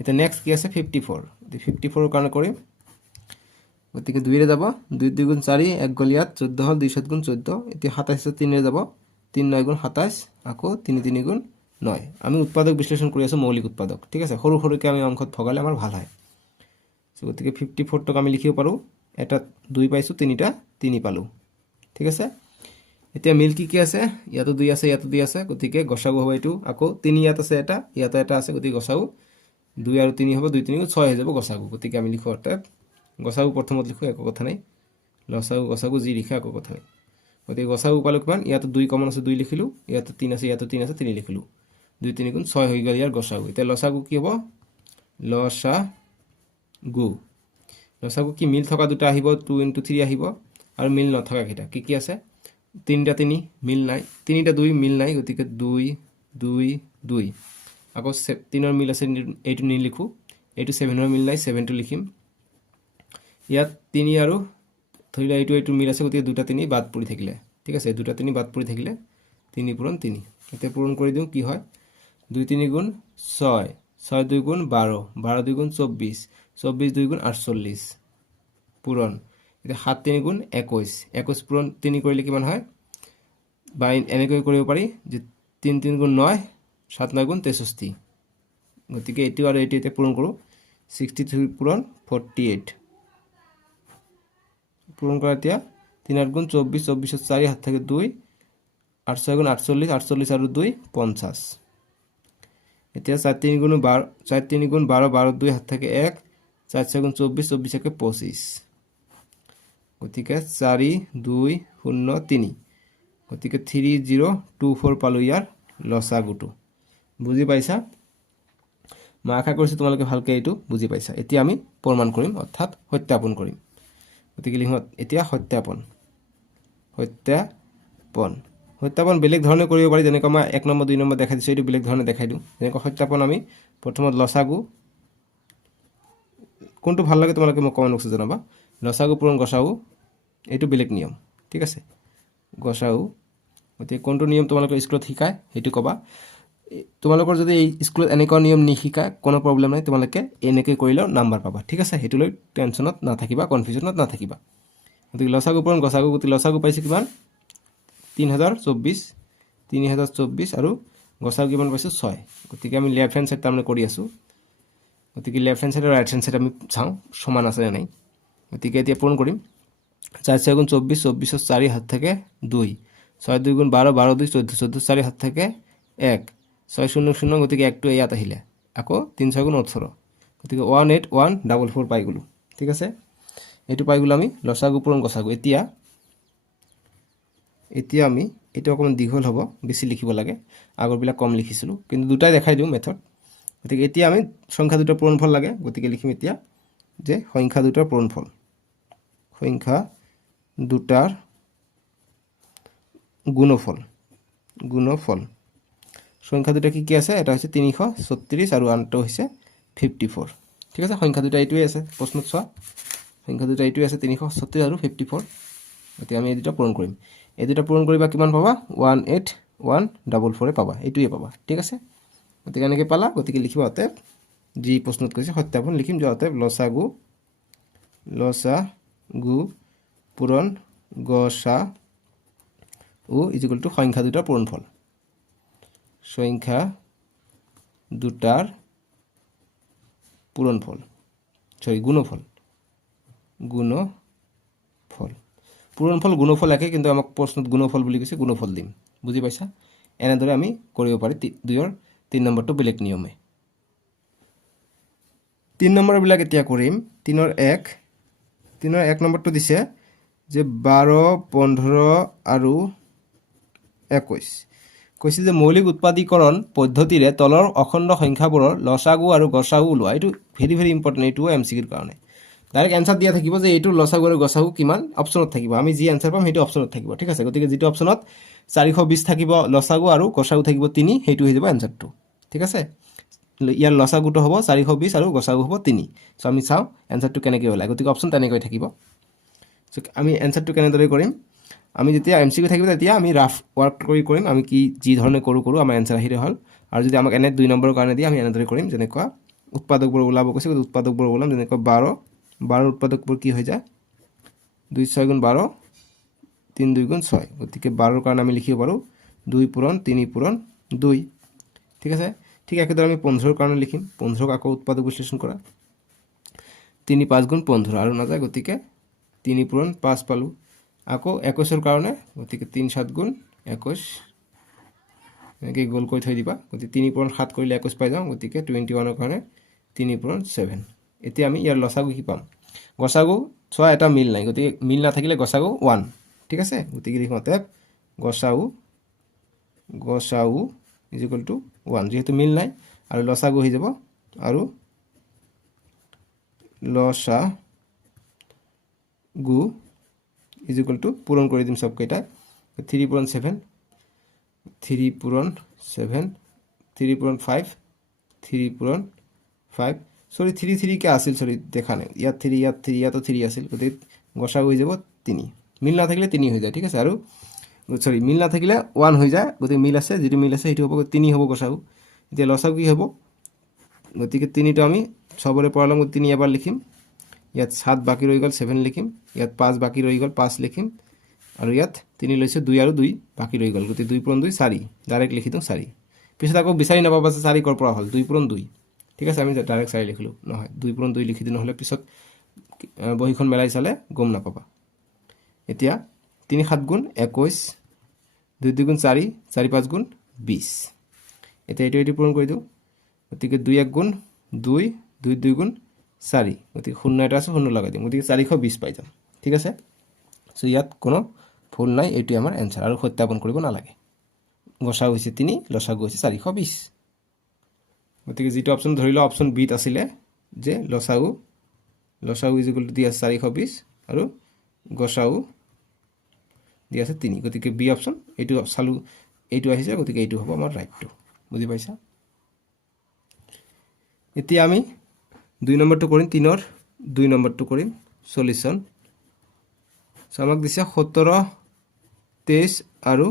এটা নেক্সট কি আছে 54 54 কাৰণে কৰিম গতিকে 2 যাব 2 2 গুণ 4 1 গল ইয়াত 14 হল 2 7 গুণ 14 এতিয়া 27 3 যাব 3 9 গুণ 27 আকৌ 3 3 গুণ 9 আমি উৎপাদক বিশ্লেষণ কৰি আছো মৌলিক উৎপাদক ঠিক আছে সৰু সৰুকে আমি অংকত ভগালে আমাৰ ভাল হয় সো গতিকে 54 টক আমি লিখিব পাৰো এটা 2 পাইছো 3টা 3 পালো ঠিক আছে এতিয়া মিল কি আছে ইয়াতো 2 আছে ইয়াতো 2 আছে গতিকে গসাগু হ'ব এটো আকৌ 3 ইয়াত আছে এটা আছে গতিকে গসাগু 2 আৰু 3 হ'ব 2 3 6 হৈ যাব গসাগু গতিকে আমি লিখো অৰ্থাৎ গসাগু প্ৰথমত লিখো একো কথা নাই গসাগু যি লিখা একো কথা নাই গতিকে গসাগু পালো কিমান ইয়াতো 2 কমন আছে 2 লিখিলো ইয়াতো 3 আছে ইয়াতো 3 আছে 3 লিখিলো 2 3 গুণ 6 হৈ গল ইয়াৰ গসাগু এতিয়া লসাগু কি হ'ব লসাগু কি মিল থকা দুটা আহিব 2 3 আহিব আৰু মিল নথকা কিটা কি আছে 3টা 3 মিল নাই 3টা 2 মিল নাই গতিকে 2 2 2 আকৌ 3ৰ মিল আছে এইটো নি লিখো এইটো 7ৰ মিল নাই 7টো লিখিম ইয়াত 3 আৰু ধৰিলা এইটো মিল আছে গতিকে দুটা 3 বাদ পৰি থাকিলে ঠিক আছে দুটা 3 বাদ পৰি থাকিলে 3 পূৰণ 3 এতিয়া পূৰণ কৰি দিও কি হয় 2 3 গুণ 6 6 2 গুণ 12 12 2 গুণ 24 24 2 গুণ 48 পূৰণ এটা 7 3 গুণ 21 21 পূৰণ 3 কৰিলে কিমান হয় বা এনেকৈ কৰিব পাৰি যে 3 3 গুণ 9 7 9 গুণ 63 গতিকে এটো আৰু এটো পূৰণ কৰো 63 পূৰণ 48 পূরণ করা এতিয়া 3 8 গুণ 24 24 4 হাত থেকে 2 8 6 গুণ 48 48 আর 2 50 এতিয়া 4 3 গুণ 12 4 3 গুণ 12 12 2 হাত থেকে 1 4 6 গুণ 24 24 একে 25 গতিকে 4 2 0 3 গতিকে 3024 পালো ইয়াৰ লসাগুটো বুজি পাইছা মই আশা কৰিছো তোমালোকে ভালকে এইটো বুজি পাইছা এতিয়া আমি প্ৰমাণ কৰিম অৰ্থাৎ সত্যাপন কৰিম গতিকে লিখত এতিয়া সত্যাপন বেলেগ ধৰণে কৰিব পাৰি যেনেকৈ মই 1 নম্বৰ 2 নম্বৰ দেখাই দিছো এইটো বেলেগ ধৰণে দেখাই দিও যেনেকৈ সত্যাপন আমি প্ৰথমত লসাগু কোনটো ভাল লাগে তোমালোকে মোক কমেন্ট বক্সত জনাবা লসাগু পূৰণ গসাগু এইটো বেলেগ নিয়ম ঠিক আছে গসাগু গতিকে কোনটো নিয়ম তোমালোকে স্কুলত শিকায় সেইটো কবা তোমালোকৰ যদি এই স্কুলত এনেকুৱা নিয়ম নিশিকায় কোনো প্ৰবলেম নাই তোমালোকে এনেকৈ কৰিলেও নাম্বাৰ পাবা ঠিক আছে হেতু লৈ টেনচনত না থাকিবা কনফিউজনত না থাকিবা গতিকে লসাগু পূৰণ গসাগু গতি লসাগু পাইছে কিমান 3024 আৰু গসাগু কিমান পাইছো 6 গতিকে আমি লেফট হ্যান্ড সাইড তাৰমানে কৰি আছো গতিকে লেফট হ্যান্ড সাইড আৰু ৰাইট হ্যান্ড সাইড আমি চাও সমান আছে নাই গতিকে এতিয়া পূৰণ কৰিম 4 6 গুণ 24 24 4 হাত থেকে 2 6 2 গুণ 12 12 2 14 14 4 হাত থেকে 1 6 0 0 গতিকে 1 টো ইয়াত আহিলে আকৌ 3 6 গুণ 18 গতিকে 18144 পাই গলো ঠিক আছে এটো পাই গলো আমি লসাগু পূৰণ গসাগু এতিয়া আমি এটো অকমান দীঘল হ'ব বেছি লিখিব লাগে আগৰবিলাক কম লিখিছিলো কিন্তু দুটাই দেখাই দিও মেথড গতিকে এতিয়া আমি সংখ্যা দুটাৰ পূৰণফল লাগে গতিকে লিখিম এতিয়া যে সংখ্যা দুটাৰ পূৰণফল সংখ্যা দুটাৰ গুণফল সংখ্যা দুটা কি আছে এটা হৈছে 336 আৰু আনটো হৈছে 54 ঠিক আছে সংখ্যা দুটা এইটোই আছে প্ৰশ্নত চোৱা সংখ্যা দুটা এইটোই আছে 336 আৰু 54 এতিয়া আমি এই দুটা পূৰণ কৰিম এই দুটা পূৰণ কৰিবা কিমান পাবা 18144 পাবা এইটোই পাবা ঠিক আছে গতিকে এনেকৈ পালা গতিকে লিখিবা অতএব যি প্ৰশ্নত কৈছে সত্যাপন লিখিম যে অতএব লসাগু পূৰণ গসাগু ইকুয়াল টু সংখ্যা দুটাৰ পূৰণফল সংখ্যা দুটাৰ পূৰণফল গুণফল পূৰণফল গুণফল একে কিন্তু আমাক প্ৰশ্নত গুণফল বুলি কৈছে গুণফল দিম বুজি পাইছা এনেদৰে আমি কৰিব পাৰি 2 ৰ 3 নম্বৰটো বেলেগ নিয়মে 3 নম্বৰ বিলাক এতিয়া কৰিম 3 ৰ 1 নম্বৰটো দিছে যে 12 15 আৰু 21 কৈছে যে মৌলিক উৎপাদীকৰণ পদ্ধতিৰে তলৰ অখণ্ড সংখ্যাবোৰৰ লসাগু আৰু গসাগু ওলোৱা। এইটো ভেৰি ভেৰি ইম্পৰ্টেণ্ট, এইটোও MCQৰ কাৰণে। ডাইৰেক্ট এনচাৰ দিয়া থাকিব যে এইটো লসাগু আৰু গসাগু কিমান, অপশ্যনত থাকিব। আমি যি এনচাৰ পাম সেইটো অপশ্যনত থাকিব, ঠিক আছে। গতিকে যিটো অপশ্যনত 420 থাকিব লসাগু আৰু গসাগু থাকিব 3, সেইটো হৈ যাব এনচাৰটো, ঠিক আছে। ইয়াৰ লসাগুটো হ'ব 420 আৰু গসাগু হ'ব 3। চ' আমি চাওঁ এনচাৰটো কেনেকৈ ওলায়। গতিকে অপশ্যন তেনেকৈ থাকিব। চ' আমি এনচাৰটো কেনেদৰে কৰিম, আমি যেতিয়া MCQ থাকিব তেতিয়া আমি ৰাফ ৱৰ্ক কৰিম, আমি কি যি ধৰণে কৰোঁ আমাৰ এনচাৰ আহিলে হ'ল। আৰু যদি আমাক এনে 2 নম্বৰৰ কাৰণে দিয়ে আমি এনেদৰে কৰিম, যেনেকুৱা উৎপাদকবোৰ ওলাব কৈছে, উৎপাদকবোৰ ওলাম। যেনেকুৱা 12 উৎপাদকবোৰ কি হৈ যায়, 2 6 গুণ 12, 3 2 গুণ 6। গতিকে 12ৰ কাৰণে আমি লিখিব পাৰোঁ 2 পূৰণ 3 পূৰণ 2, ঠিক আছে। ঠিক একেদৰে আমি 15ৰ কাৰণে লিখিম। 15ক আকৌ উৎপাদক বিশ্লেষণ কৰা, 3 5 গুণ 15 আৰু নাযায়, গতিকে 3 পূৰণ 5 পালোঁ। আকৌ 21ৰ কাৰণে, গতিকে 3 7 গুণ 21, এনেকৈ গোল কৰি থৈ দিবা। গতিকে 3 পূৰণ 7 কৰিলে 21 পাই যাওঁ, গতিকে 21ৰ কাৰণে 3 পূৰণ 7। এতিয়া আমি ইয়াৰ লসাগু কি পাম, গসাগু চোৱা এটা মিল নাই, গতিকে মিল নাথাকিলে গসাগু 1, ঠিক আছে। গতিকে লিখোঁ অতএৱ গসাগু ইজ ইকুৱেল টু 1, যিহেতু মিল নাই। আৰু লসাগু হৈ যাব, আৰু লসাগু ইজ ইকুৱেল টু পূৰণ কৰি দিম চবকেইটা, 3 পূৰণ 7, 3 পূৰণ 7, 3 পূৰণ 5, 3 পূৰণ 5, সৰি 3 3কে আছিল, সৰি দেখা নাই, ইয়াত 3 ইয়াত 3 ইয়াতো 3 আছিল। গতিকে গসাগু হৈ যাব 3, মিল নাথাকিলে 3 হৈ যায়, ঠিক আছে। আৰু সৰি মিল নাথাকিলে 1 হৈ যায়, গতিকে মিল আছে, যিটো মিল আছে সেইটো হ'ব 3 হ'ব গসাগু। এতিয়া লসাগু কি হ'ব, গতিকে 3টো আমি চবৰে পৰা ল'ম, 3 এবাৰ লিখিম। ইয়াত 7 বাকী ৰৈ গ'ল, 7 লিখিম। ইয়াত 5 বাকী ৰৈ গ'ল, 5 লিখিম। আৰু ইয়াত 3 লৈছে, 2 আৰু 2 বাকী ৰৈ গ'ল, গতিকে 2 পূৰণ 2 4, ডাইৰেক্ট লিখি দিওঁ 4। পিছত আকৌ বিচাৰি নাপাবা যে 4 ক'ৰ পৰা হ'ল, 2 পূৰণ 2, ঠিক আছে। আমি ডাইৰেক্ট 4 লিখিলোঁ, নহয় 2 পূৰণ 2 লিখি দিওঁ, নহ'লে পিছত বহীখন মেলাই চালে গম নাপাবা। এতিয়া 3 7 গুণ 21, 2 2 গুণ 4, 4 5 গুণ 20। এতিয়া এইটো পূৰণ কৰি দিওঁ, গতিকে 2 1 গুণ 2, 2 2 গুণ 4, গতিকে 0 এটা আছে, 0 লগাই দিম, গতিকে 420 পাই যাম, ঠিক আছে। চ' ইয়াত কোনো ভুল নাই, এইটোৱে আমাৰ এনচাৰ, আৰু সত্যাপন কৰিব নালাগে। গসাগু হৈছে 3, লসাগু হৈছে 420। গতিকে যিটো অপশ্যন ধৰি লওঁ অপশ্যন বিত আছিলে যে লসাগু ইজ ইকুৱেল টু দি আছে 420 আৰু গসাগু দি আছে 3, গতিকে বি অপশ্যন এইটো চালোঁ, এইটো আহিছে, গতিকে এইটো হ'ব আমাৰ ৰাইটটো, বুজি পাইছা। এতিয়া আমি 2 নম্বৰটো কৰিম, 3ৰ 2 নম্বৰটো কৰিম সলিউশ্যন। চ' আমাক দিছে 17 23 আৰু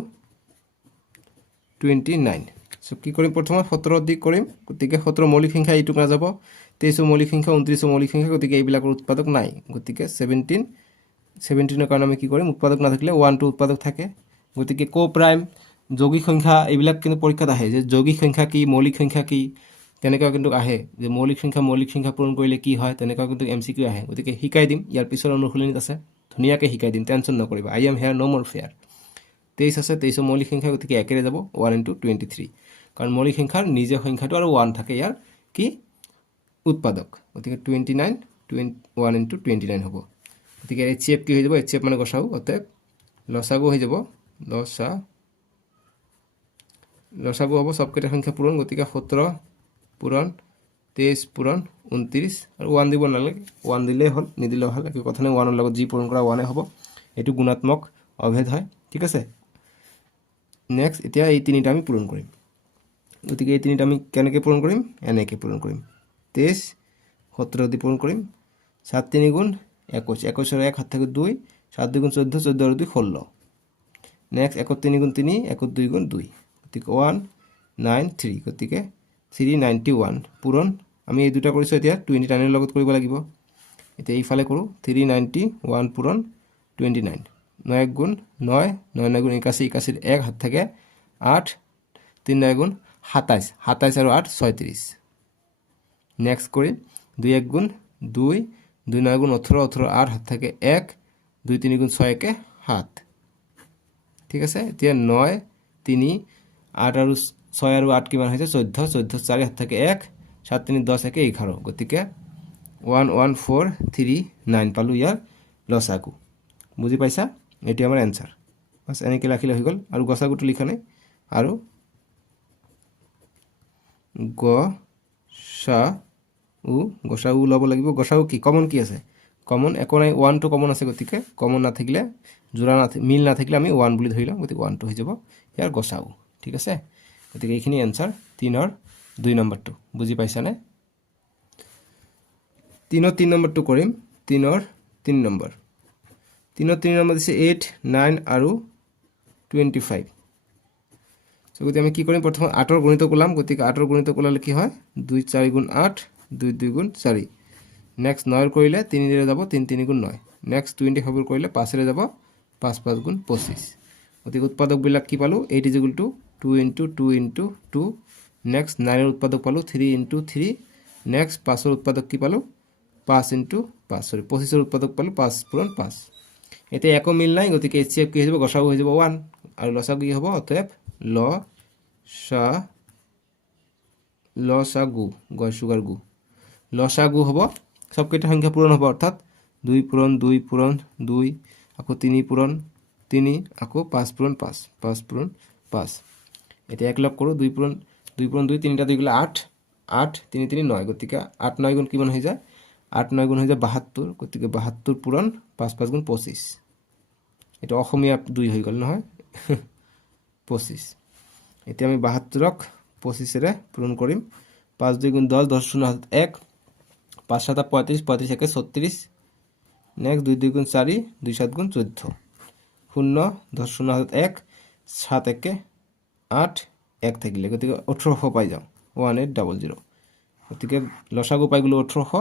29। চ' কি কৰিম, প্ৰথমত 17 দি কৰিম, গতিকে 17 মৌলিক সংখ্যা এইটোক নাযাব, 23 মৌলিক সংখ্যা, 29 মৌলিক সংখ্যা, গতিকে এইবিলাকৰ উৎপাদক নাই। গতিকে 17ৰ কাৰণে আমি কি কৰিম, উৎপাদক নাথাকিলে 1 উৎপাদক থাকে। গতিকে কোপ্ৰাইম, যৌগিক সংখ্যা, এইবিলাক কিন্তু পৰীক্ষাত আহে যে যৌগিক সংখ্যা কি, মৌলিক সংখ্যা কি, তেনেকুৱা কিন্তু আহে যে মৌলিক সংখ্যা পূৰণ কৰিলে কি হয়, তেনেকুৱা কিন্তু MCQ আহে। গতিকে শিকাই দিম, ইয়াৰ পিছৰ অনুশীলনীত আছে, ধুনীয়াকৈ শিকাই দিম, টেনশ্যন নকৰিবা। আই এম হেয়াৰ, ন' মোৰ ফেয়াৰ। 23 আছে, 23 মৌলিক সংখ্যা, গতিকে একেৰে যাব 1 × 23, কাৰণ মৌলিক সংখ্যাৰ নিজে সংখ্যাটো আৰু 1 থাকে, ইয়াৰ কি উৎপাদক। গতিকে 29 1 × 29 হ'ব। গতিকে HCF কি হৈ যাব, HCF মানে গসাগু, অতএৱ লসাগু হৈ যাব, লসাগু হ'ব চবকেইটা সংখ্যা পূৰণ, গতিকে 17 পূৰণ 23 পূৰণ 29, আৰু 1 দিব নালাগে, 1 দিলেই হ'ল, নিদিলেও হ'ল, একো কথা নাই, 1ৰ লগত যি পূৰণ কৰা 1 হ'ব, এইটো গুণাত্মক অভেদ হয়, ঠিক আছে। নেক্সট এতিয়া এই 3টা আমি পূৰণ কৰিম, গতিকে এই 3টা আমি কেনেকৈ পূৰণ কৰিম, এনেকৈ পূৰণ কৰিম। 23 17 দি পূৰণ কৰিম, 7 3 গুণ 21, 21ৰ 1 হাত থাকে 2, 7 2 গুণ 14, 14 আৰু 2 16। নেক্সট 1 3 গুণ 3, 1 2 গুণ 2, গতিকে 193, গতিকে 391 পূৰণ। আমি এই দুটা কৰিছোঁ, এতিয়া 29ৰ লগত কৰিব লাগিব। এতিয়া এইফালে কৰোঁ, 391 পূৰণ 29, 9 গুণ 9, 9 গুণ 81, 81ৰ 1 হাত থাকে 8, 3 গুণ 27, 27 আৰু 8 36। নেক্সট কৰিম 2 1 গুণ 2, 2 9 গুণ 18, 18 8 হাত থাকে 1, 2 3 গুণ 6 1 7, ঠিক আছে। এতিয়া 9 3 8 আৰু 6 আৰু 8 কিমান হৈছে 14, 14 4 হাত থাকে 1, 7 3 10 1 11, গতিকে 11439 পালোঁ ইয়াৰ লসাগু, বুজি পাইছা। এইটো আমাৰ এনচাৰ, বাছ এনেকৈ লিখিলে হৈ গ'ল, আৰু গসাগুটো লিখা নাই, আৰু গ সা উ গসাউ ওলাব লাগিব। গসাউ কি কমন কি আছে? কমন একো নাই, ওৱানটো কমন আছে, গতিকে কমন নাথাকিলে জোৰা মিল নাথাকিলে আমি ওৱান বুলি ধৰি লওঁ, গতিকে ওৱানটো হৈ যাব ইয়াৰ গসাউ। ঠিক আছে, গতিকে এইখিনি এনচাৰ 3ৰ 2 নম্বৰটো। বুজি পাইছানে? 3ৰ 3 নম্বৰটো কৰিম। 3ৰ 3 নম্বৰ, 3ৰ 3 নম্বৰ দিছে 8, 9 আৰু 25। গতিকে আমি কি কৰিম? প্ৰথমে 8ৰ গণিতক ওলাম। গতিকে 8ৰ গণিতক ওলালে কি হয়? 2 4 গুণ 8, 2 2 গুণ 4। নেক্সট 9ৰ কৰিলে 3ৰে যাব, 3 3 গুণ 9। নেক্সট 25ৰ কৰিলে 5ৰে যাব, 5 5 গুণ 25। গতিকে উৎপাদকবিলাক কি পালোঁ? 8 = 2 × 2 × 2। নেক্সট 9ৰ উৎপাদক পালোঁ 3 × 3। নেক্সট 5ৰ উৎপাদক কি পালোঁ? 5 × 5, 25ৰ উৎপাদক পালোঁ 5 পূৰণ 5। এতিয়া একো মিল নাই, গতিকে HCF কি হৈ যাব? গসাগু হৈ যাব 1, আৰু লসাগু কি হ'ব? অতএব লসাগু গসাগু গু লসাগু হ'ব, সবকেইটা সংখ্যা পূৰণ হ'ব, অৰ্থাৎ 2 পূৰণ 2 পূৰণ 2, আকৌ 3 পূৰণ 3, আকৌ 5 পূৰণ 5, 5 পূৰণ 5। এতিয়া এক লগ কৰোঁ। 2 পূৰণ 2 পূৰণ 2, 3টা 2 গ'লে 8, 8 3 3 9। গতিকে 8 9 গুণ কিমান হৈ যায়? 8 9 গুণ হৈ যায় 72। গতিকে 72 পূৰণ 5 5 গুণ 25। এইটো অসমীয়া 2 হৈ গ'ল নহয় 25। এতিয়া আমি 72ক 25ৰে পূৰণ কৰিম। 5 2 গুণ 10, 10 শূন্য 1, 5 7 35, 35 1 36। নেক্সট 2 2 গুণ 4, 2 7 গুণ 14। 0 10 শূন্য 1, 7 1 8, 1 থাকিলে, গতিকে 1800 পাই যাওঁ, 1800। গতিকে লসাগু পাই গ'লোঁ 1800,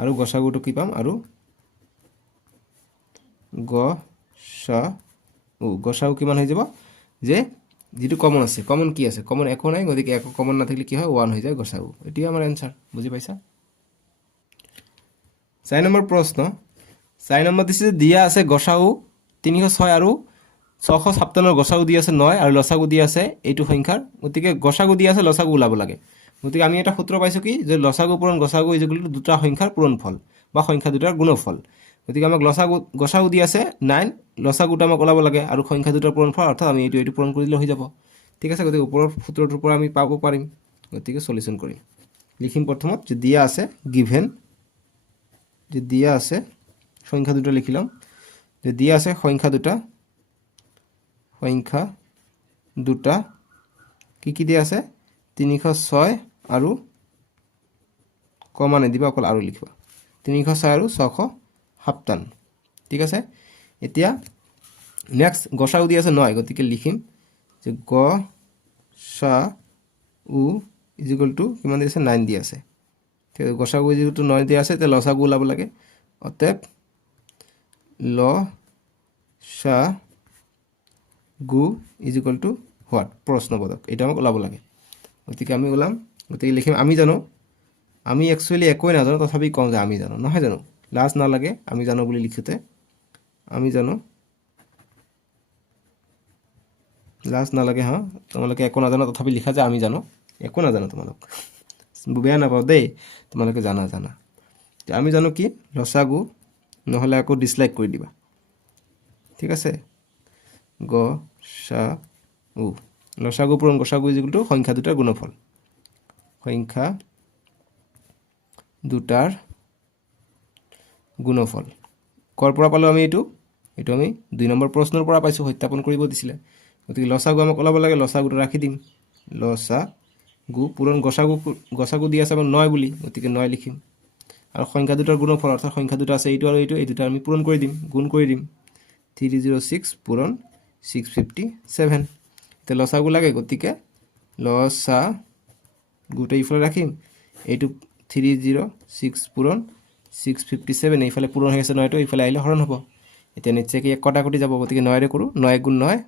আৰু গসাগুটো কি পাম? আৰু গসাগু কিমান হৈ যাব? যে যিটো কমন আছে, কমন কি আছে? কমন একো নাই, গতিকে একো কমন নাথাকিলে কি হয়? 1 হৈ যায় গসাগু। এটিয়ে আমাৰ এনচাৰ। বুজি পাইছা? 4 নম্বৰ প্ৰশ্ন। 4 নম্বৰ দিছে যে দিয়া আছে গসাগু 306 আৰু 657ৰ গসাগু দি আছে 9, আৰু লসাগু দি আছে এইটো সংখ্যাৰ। গতিকে গসাগু দি আছে, লসাগু ওলাব লাগে। গতিকে আমি এটা সূত্ৰ পাইছোঁ কি? যে লসাগু পূৰণ গসাগু = দুটা সংখ্যাৰ পূৰণফল বা সংখ্যা দুটাৰ গুণফল। গতিকে আমাক গসাগু দি আছে 9, লসাগুটো আমাক ওলাব লাগে, আৰু সংখ্যা দুটাৰ পূৰণফল, অৰ্থাৎ আমি এইটো পূৰণ কৰি দিলে হৈ যাব। ঠিক আছে, গতিকে ওপৰৰ সূত্ৰটোৰ পৰা আমি পাব পাৰিম। গতিকে সলিউশন কৰিম। লিখিম প্ৰথমত যে দিয়া আছে গিভেন, যে দিয়া আছে সংখ্যা দুটা লিখি ল'ম। যে দিয়া আছে সংখ্যা দুটা কি কি দিয়া আছে? 306 আৰু কমা নিদিবা, অকল আৰু লিখিবা। 306 আৰু 657। ঠিক আছে, এতিয়া নেক্সট গসাগু দি আছে 9, গতিকে লিখিম যে গসাগু = কিমান দি আছে? 9 দি আছে। ঠিক আছে, গসাগু যিহেতু 9 দি আছে, এতিয়া লসাগু ওলাব লাগে। অতএব লসাগু = হোৱাট? প্ৰশ্নবোধক। এটা আমাক ওলাব লাগে, গতিকে আমি ওলাম। গতিকে লিখিম আমি জানো। আমি একচুৱেলি একোৱে নাজানো, তথাপি কওঁ যে আমি জানো, নহয় জানো? লাজ নালাগে আমি জানো বুলি লিখোঁতে। আমি জানো, লাজ নালাগে। হা, তোমালোকে একো নাজানো তথাপি লিখা যে আমি জানো। একো নাজানো, তোমালোক বেয়া নাপাওঁ দেই, তোমালোকে জানা। আমি জানো কি? লসাগু, নহ'লে আকৌ ডিছলাইক কৰি দিবা। ঠিক আছে, গসাগু লসাগু পূৰণ গসাগু = সংখ্যা দুটাৰ গুণফল। সংখ্যা দুটাৰ গুণফল ক'ৰ পৰা পালোঁ আমি? এইটো আমি 2 নম্বৰ প্ৰশ্নৰ পৰা পাইছোঁ, সত্যাপন কৰিব দিছিলে। গতিকে লসাগু আমাক ওলাব লাগে, লসাগুটো ৰাখি দিম। লসাগু পূৰণ গসাগু দি আছে আমাক 9 বুলি, গতিকে 9 লিখিম। আৰু সংখ্যা দুটাৰ গুণফল, অৰ্থাৎ সংখ্যা দুটা আছে, এইটো আৰু এইটো, এই দুটা আমি পূৰণ কৰি দিম, গুণ কৰি দিম। 306 পূৰণ 657। এতিয়া লসাগু লাগে, গতিকে লসাগুটো এইফালে ৰাখিম। এইটো 306 পূৰণ 657, এইফালে পূৰণ হৈ আছে 9টো, এইফালে আহিলে হৰণ হ'ব। এতিয়া নিশ্চয়কৈ এক কটাকটি যাব, গতিকে 9ৰে কৰোঁ। 9 গুণ 9,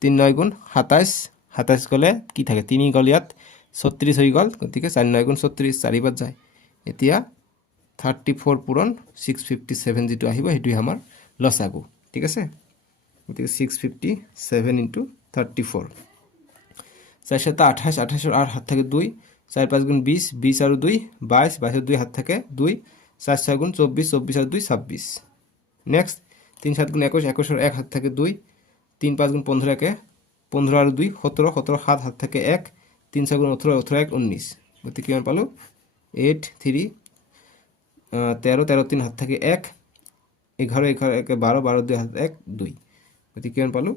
3 9 গুণ 27, 27 গ'লে কি থাকে? 3 গ'ল, ইয়াত 36 হৈ গ'ল, গতিকে 4 9 গুণ 36, 4 বাদ যায়। এতিয়া 34 পূৰণ 657 যিটো আহিব, সেইটোৱে আমাৰ লসাগু। ঠিক আছে, গতিকে 657 × 34। 4 7 28, 28ৰ 8 হাত থাকে 2, 4 5 গুণ 20, 20 আৰু 2 22, 22ৰ 2 হাত থাকে 2, 4 6 গুণ 24, 24 আৰু 2 26। নেক্সট 3 7 গুণ 21, 21ৰ 1 হাত থাকে 2, 3 5 গুণ 15 1, 15 আৰু 2 17, 17ৰ 7 হাত থাকে 1, 3 4 গুণ 18 18 1 19 গতিকে কিমান পালো 8 3 13 13 3 হাত থাকে 1 11 11 1 12 12 2 हाथ 1 2 गति कितना पालू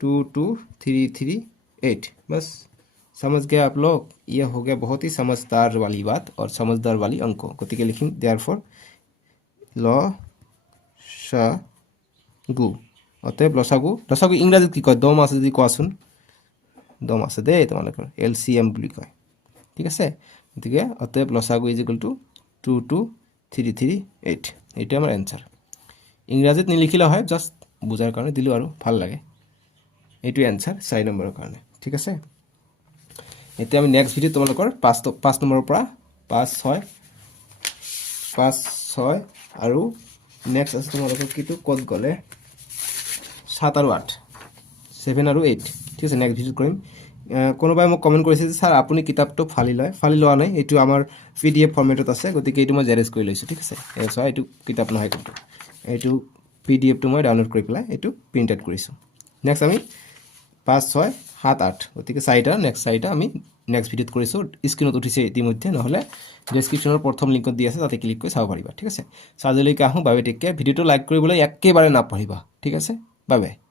2 2 3 3 8 बस समझ गए आप लोग यह हो गया बहुत ही समझदार वाली बात और समझदार वाली अंकों गति के लिखिम देयरफॉर লসাগু অতএব লসাগু ইংৰাজীত কি কয় দম আছে যদি কোৱাচোন দম আছে দেই তোমালোকৰ এলসিএম বুলি কয় ঠিক আছে গতিকে অতএব লসাগু ইজ ইকুয়াল টু 2 2 3 3 8 এটা আমাৰ এনসাৰ ইংৰাজীত নিলিখিলে হয় জাস্ট বুজাৰ কাৰণে দিলো আৰু ভাল লাগে এইটো এনসাৰ 4 নম্বৰৰ কাৰণে ঠিক আছে এতিয়া আমি নেক্সট ভিডিও তোমালোকৰ 5 নম্বৰৰ পৰা 5 6 আৰু নেক্সট আছে তোমালোকৰ কিটো কত গলে 7 আৰু 8 7 আৰু 8 ঠিক আছে নেক্সট ভিডিও কৰিম কোনোবাই মোক কমেন্ট কৰিছে যে স্যাৰ আপুনি কিতাপটো ফালি লোৱা নাই এটো আমাৰ পিডিএফ ফৰম্যাটত আছে গতিকে এটো মই জেৰেজ কৰি লৈছো ঠিক আছে এই চোৱা এটো কিতাপ নহয় কিন্তু এটো পিডিএফ টো মই ডাউনলোড কৰি পেলাই এটো প্ৰিন্ট আউট কৰিছো নেক্সট আমি 5 6 7 8 গতিকে চাইটা নেক্সট চাইটা আমি নেক্সট ভিডিওত কৰিছো স্ক্ৰিনত উঠিছে ইতিমধ্যে নহলে ডেসক্ৰিপচনৰ প্ৰথম লিংকত দি আছে তাতে ক্লিক কৰি চাব পাৰিবা ঠিক আছে সাজলৈকে আহো বাবে টেক কেয়াৰ ভিডিওটো লাইক কৰিবলৈ একেবাৰে নাপাহৰিবা ঠিক আছে বাই বাই